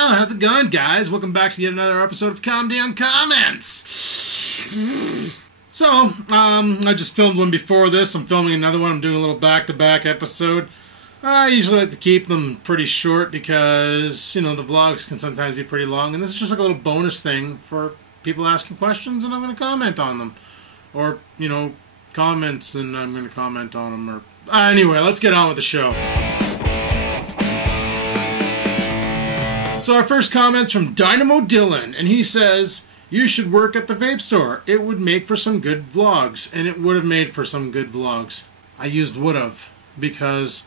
Oh, how's it going, guys? Welcome back to yet another episode of Calm Down Comments. So, I just filmed one before this. I'm filming another one. I'm doing a little back-to-back episode. I usually like to keep them pretty short because, you know, the vlogs can sometimes be pretty long. And this is just like a little bonus thing for people asking questions, and I'm going to comment on them. Or, you know, comments, and I'm going to comment on them. Or anyway, let's get on with the show. So our first comment's from Dynamo Dylan, and he says, "You should work at the vape store. It would make for some good vlogs." And it would have made for some good vlogs. I used would have, because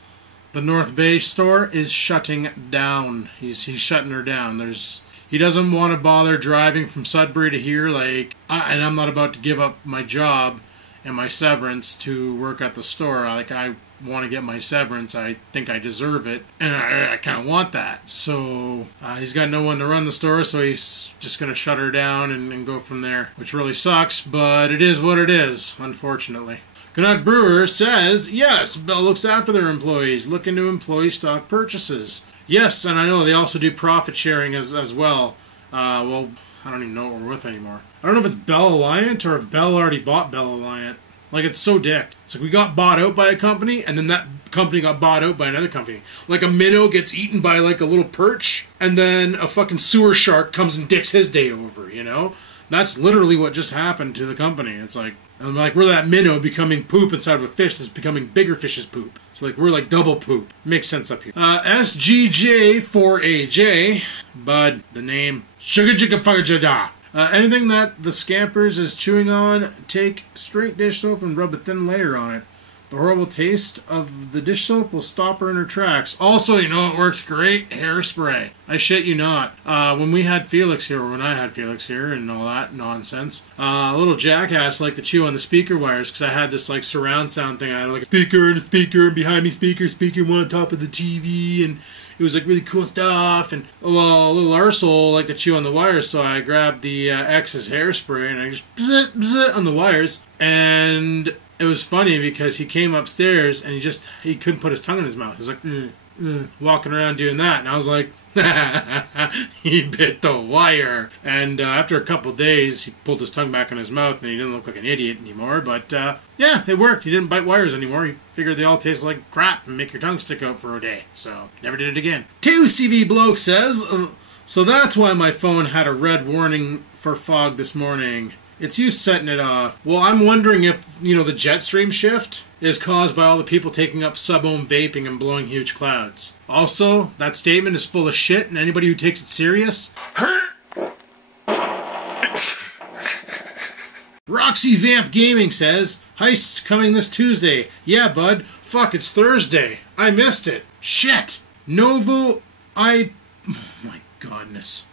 the North Bay store is shutting down. He's shutting her down. He doesn't want to bother driving from Sudbury to here, and I'm not about to give up my job and my severance to work at the store. I want to get my severance. I think I deserve it, and I kind of want that. So he's got no one to run the store, so he's just going to shut her down and go from there, which really sucks, but it is what it is, unfortunately. Canuck Brewer says, "Yes, Bell looks after their employees, look into employee stock purchases." Yes, and I know they also do profit sharing as well. Well, I don't even know what we're with anymore. I don't know if it's Bell Alliant or if Bell already bought Bell Alliant. Like, it's so dicked. It's like we got bought out by a company, and then that company got bought out by another company. Like a minnow gets eaten by like a little perch, and then a fucking sewer shark comes and dicks his day over, you know? That's literally what just happened to the company. It's like, we're that minnow becoming poop inside of a fish that's becoming bigger fish's poop. It's like, we're like double poop. Makes sense up here. SGJ4AJ, Bud, the name, Sugar Chicka Fucker Jada. Anything that the Scampers is chewing on, take straight dish soap and rub a thin layer on it. The horrible taste of the dish soap will stop her in her tracks. Also, you know what works great? Hairspray. I shit you not. When I had Felix here and all that nonsense, a little jackass liked to chew on the speaker wires because I had this like surround sound thing. I had like a speaker, and behind me speaker, one on top of the TV, and it was like really cool stuff. And well, a little arsehole liked to chew on the wires, so I grabbed the X's hairspray and I just bzz, bzz on the wires. And it was funny because he came upstairs and he couldn't put his tongue in his mouth. He was like, walking around doing that. And I was like, he bit the wire. And after a couple days, he pulled his tongue back in his mouth and he didn't look like an idiot anymore. But yeah, it worked. He didn't bite wires anymore. He figured they all taste like crap and make your tongue stick out for a day. So never did it again. 2CV Bloke says, "So that's why my phone had a red warning for fog this morning. It's you setting it off." Well, I'm wondering if, you know, the jet stream shift is caused by all the people taking up sub-ohm vaping and blowing huge clouds. Also, that statement is full of shit, and anybody who takes it serious... Roxy Vamp Gaming says, "Heist coming this Tuesday." Yeah, bud. Fuck, it's Thursday. I missed it. Shit. Oh my godness.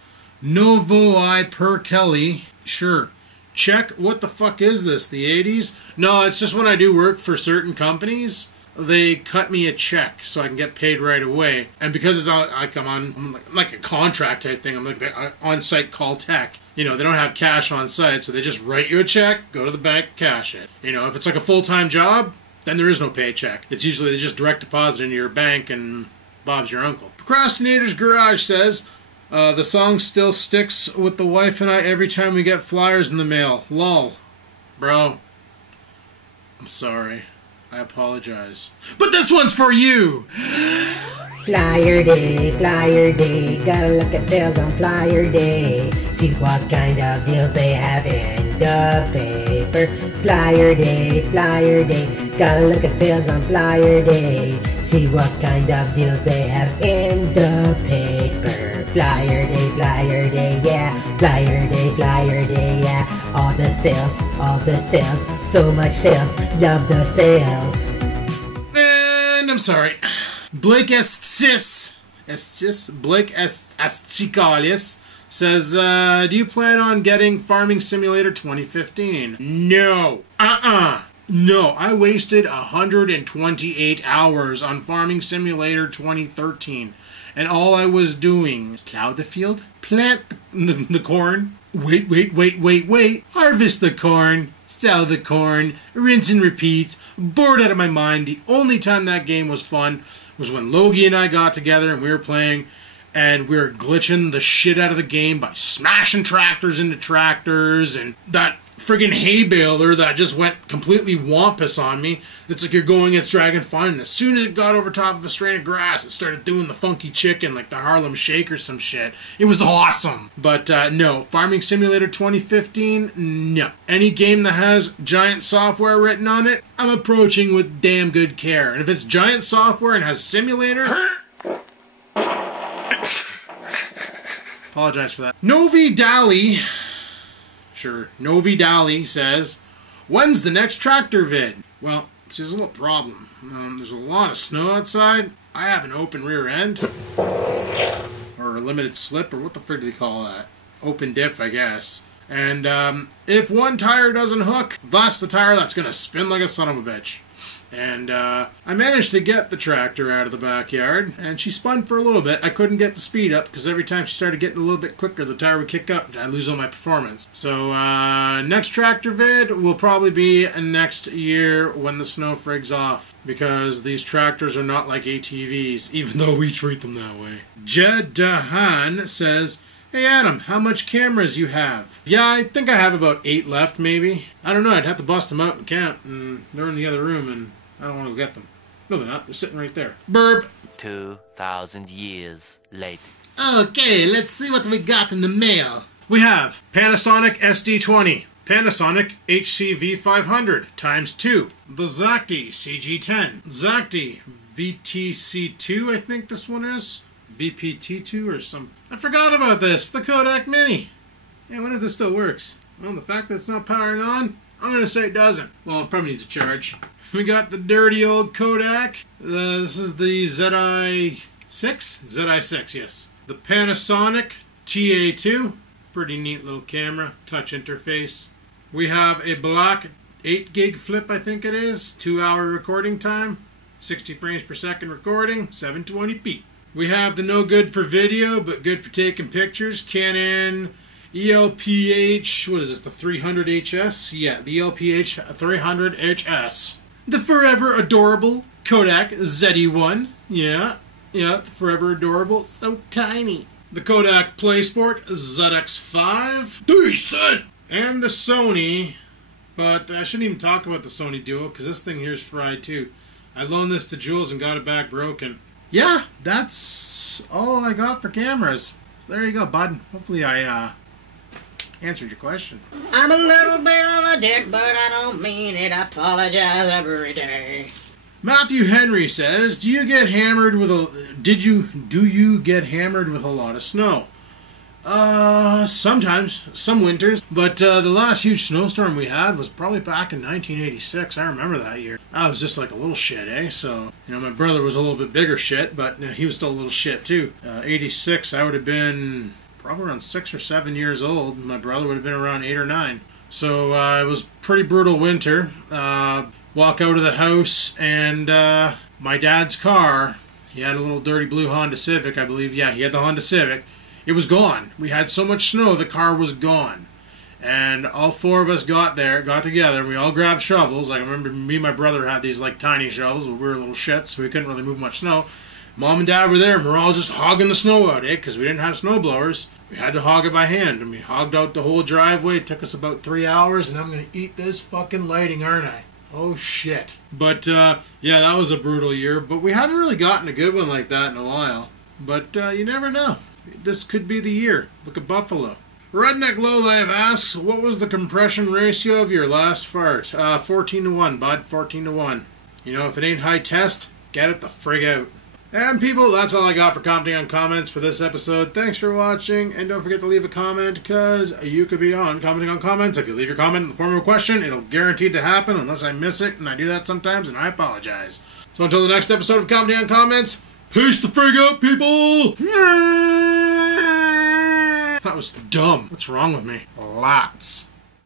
Novo I per Kelly. Sure. Check, what the fuck is this, the 80s? No, it's just when I do work for certain companies, they cut me a check so I can get paid right away. And because it's like I'm like a contract type thing, I'm like the on-site call tech. You know, they don't have cash on site, so they just write you a check, go to the bank, cash it. You know, if it's like a full-time job, then there is no paycheck. It's usually they just direct deposit into your bank and Bob's your uncle. Procrastinator's Garage says, "The song still sticks with the wife and I every time we get flyers in the mail. Lol." Bro, I'm sorry. I apologize. But this one's for you! Flyer day, gotta look at sales on flyer day. See what kind of deals they have in the paper. Flyer day, gotta look at sales on flyer day. See what kind of deals they have in the paper. Flyer day, yeah. Flyer day, yeah. All the sales, so much sales, love the sales. And I'm sorry. Blake Blake Esticalius says, "Do you plan on getting Farming Simulator 2015? No. No, I wasted 128 hours on Farming Simulator 2013. And all I was doing, plow the field, plant the corn, wait, harvest the corn, sell the corn, rinse and repeat, bored out of my mind. The only time that game was fun was when Logie and I got together and we were playing, and we were glitching the shit out of the game by smashing tractors into tractors, and that friggin' hay baler that just went completely wampus on me. It's like you're going, it's dragging fine, and as soon as it got over top of a strand of grass, it started doing the funky chicken like the Harlem Shake or some shit. It was awesome. But no, Farming Simulator 2015, no. Any game that has Giant software written on it, I'm approaching with damn good care. And if it's Giant software and has simulator... Apologize for that. Novi Dali... Sure, Novi Dali says, when's the next tractor vid? Well, see, there's a little problem. There's a lot of snow outside. I have an open rear end. Or a limited slip, or what the frig do they call that? Open diff, I guess. And if one tire doesn't hook, that's the tire that's going to spin like a son of a bitch. And I managed to get the tractor out of the backyard, and she spun for a little bit. I couldn't get the speed up, because every time she started getting a little bit quicker, the tire would kick up, and I'd lose all my performance. So next tractor vid will probably be next year when the snow frigs off, because these tractors are not like ATVs, even though we treat them that way. Jadahan says, hey Adam, how much cameras you have? Yeah, I think I have about 8 left, maybe. I don't know, I'd have to bust them out and count, and they're in the other room, and I don't want to go get them. No, they're not. They're sitting right there. Burp! 2,000 years later. Okay, let's see what we got in the mail. We have Panasonic SD20, Panasonic HCV500 ×2, the Zacti CG10, Zacti VTC2, I think this one is. VPT2 or some... I forgot about this. The Kodak Mini. Yeah, I wonder if this still works. Well, the fact that it's not powering on, I'm going to say it doesn't. Well, it probably needs a charge. We got the dirty old Kodak. This is the ZI6? ZI6, yes. The Panasonic TA2. Pretty neat little camera. Touch interface. We have a black 8 gig flip, I think it is. 2-hour recording time. 60 frames per second recording. 720p. We have the no good for video, but good for taking pictures. Canon ELPH, what is this, the 300HS? Yeah, the ELPH 300HS. The forever adorable Kodak ZE1. Yeah, forever adorable. So tiny. The Kodak PlaySport ZX5. Decent! And the Sony, but I shouldn't even talk about the Sony Duo, because this thing here is fried too. I loaned this to Jules and got it back broken. Yeah, that's all I got for cameras. So there you go, bud. Hopefully I answered your question. I'm a little bit of a dick, but I don't mean it. I apologize every day. Matthew Henry says, do you get hammered with a lot of snow? Sometimes, some winters, but the last huge snowstorm we had was probably back in 1986. I remember that year. I was just like a little shit, eh? So, you know, my brother was a little bit bigger shit, but he was still a little shit too. 86, I would have been probably around 6 or 7 years old. My brother would have been around 8 or 9. So it was pretty brutal winter. Walk out of the house, and my dad's car, he had a little dirty blue Honda Civic, I believe. Yeah, he had the Honda Civic. It was gone. We had so much snow, the car was gone. And all 4 of us got together, and we all grabbed shovels. Like, I remember me and my brother had these, like, tiny shovels, but we were little shits, so we couldn't really move much snow. Mom and Dad were there, and we were all just hogging the snow out, because we didn't have snow blowers. We had to hog it by hand, and we hogged out the whole driveway. It took us about 3 hours, and I'm going to eat this fucking lighting, aren't I? Oh, shit. But, yeah, that was a brutal year, but we haven't really gotten a good one like that in a while. But you never know. This could be the year. Look at Buffalo. Redneck Lowlife asks, what was the compression ratio of your last fart? 14-to-1, bud. 14-to-1. You know, if it ain't high test, get it the frig out. And people, that's all I got for commenting on comments for this episode. Thanks for watching, and don't forget to leave a comment, because you could be on commenting on comments. If you leave your comment in the form of a question, it'll guaranteed to happen unless I miss it, and I do that sometimes, and I apologize. So until the next episode of Commenting on Comments, peace the frig out, people! That was dumb. What's wrong with me? Lots.